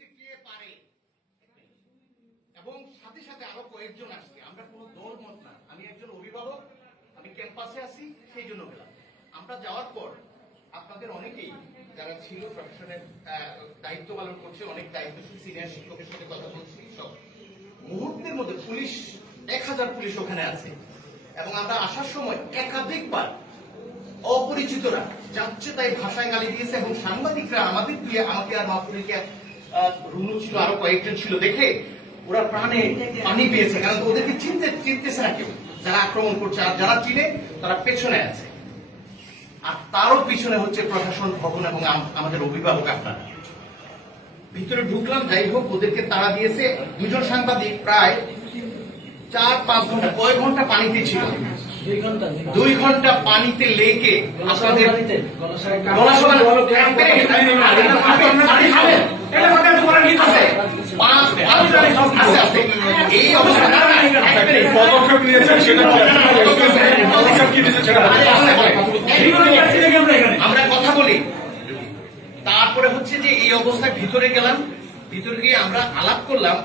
যে কে পারে, এবং সাথে সাথে আরো কয়েকজন আসছে। আমরা কোনো দল মত না, আমি একজন অভিভাবক, আমি ক্যাম্পাসে আছি, সেই জন্য গেলাম। আমরা যাওয়ার পর আপনাদের অনেকেই যারা ছিল প্রফেশনের দায়িত্ব পালন করছে, অনেক দায়িত্বশীল সিনিয়র শিক্ষকের সাথে কথা বলছি, সব মুহূর্তের মধ্যে পুলিশ 1000 পুলিশ ওখানে আছে। এবং আমরা আসার সময় একাধিকবার অপরিচিতরা যাচ্ছে তাই ভাষায় গালি দিয়েছে, এবং সাংবাদিকরা আমাদের দিয়ে আমাকে আর মাহফুলকে রুনু ছিল, আরো কয়েকজন ছিল, দেখে ওরা প্রাণে পানি পেয়েছে, কারণ ওদেরকে চিনতেছে না কেউ যারা আক্রমণ করছে, আর যারা চিনে তারা পেছনে আছে। আর তারও পিছনে হচ্ছে প্রশাসন ভবন এবং আমাদের অভিভাবক আপনারা। ভিতরে ঢুকলাম, যাই হোক ওদেরকে তাড়া দিয়েছে। দুজন সাংবাদিক প্রায় 4-5 ঘন্টা, কয়েক ঘন্টা পানিতে ছিল, 2 ঘন্টা পানিতে লেগে আপনাদের এই অবস্থা আমরা কথা বলি। তারপরে হচ্ছে যে এই অবস্থায় ভিতরে গেলাম, ভিতরে গিয়ে আমরা আলাপ করলাম।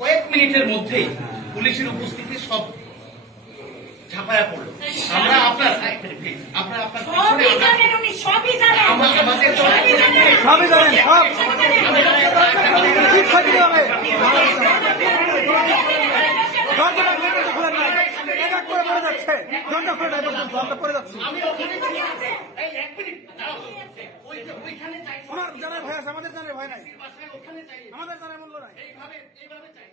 কয়েক মিনিটের মধ্যেই পুলিশের উপস্থিতি সব ঝাঁপায়া পড়লো। আমরা আপনার আমাদের জানার ভয় আছে, আমাদের জানার ভয় নাই, আমাদের জানার মূল্য নাই। এইভাবে চাই।